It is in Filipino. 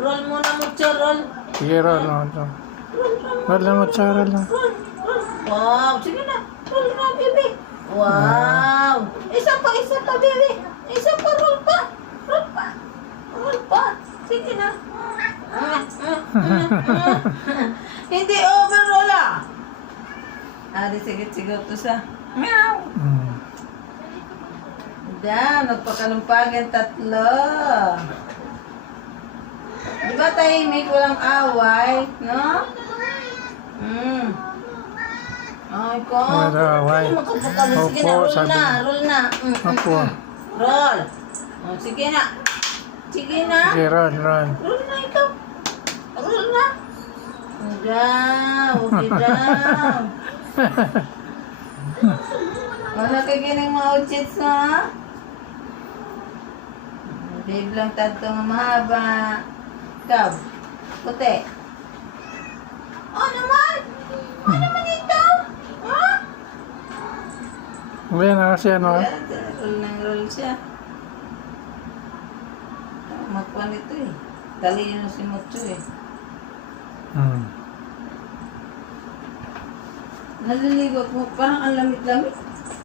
Roll muna mo, Cho, roll. Sige, roll. Roll. Roll na mo, roll na. Wow, sige na. Roll na, baby. Wow. Isa pa, baby. Isa pa, roll pa. Roll pa. Roll pa. Sige na. Hindi overroll ah. Di sige to sa. Meow. Yan, nagpakalumpagan tatlo. Di ba tahimik, walang away, no? Ay ko. Wala away. Sige na, Opo, roll na, roll na. Opo. Roll. Sige na. Sige na. Sige, roll. Roll na ikaw. Roll na. Okay daw. Wala ka gining mga uchits mo, ha? Babe lang tato nga mahaba. Ikaw, puti. Naman? Naman ito? Ha? Hindi na kasi ano. Roll siya. Magpuan ito eh. Talino si Mucho eh. Naliligo ko, parang ang lamit-lamit.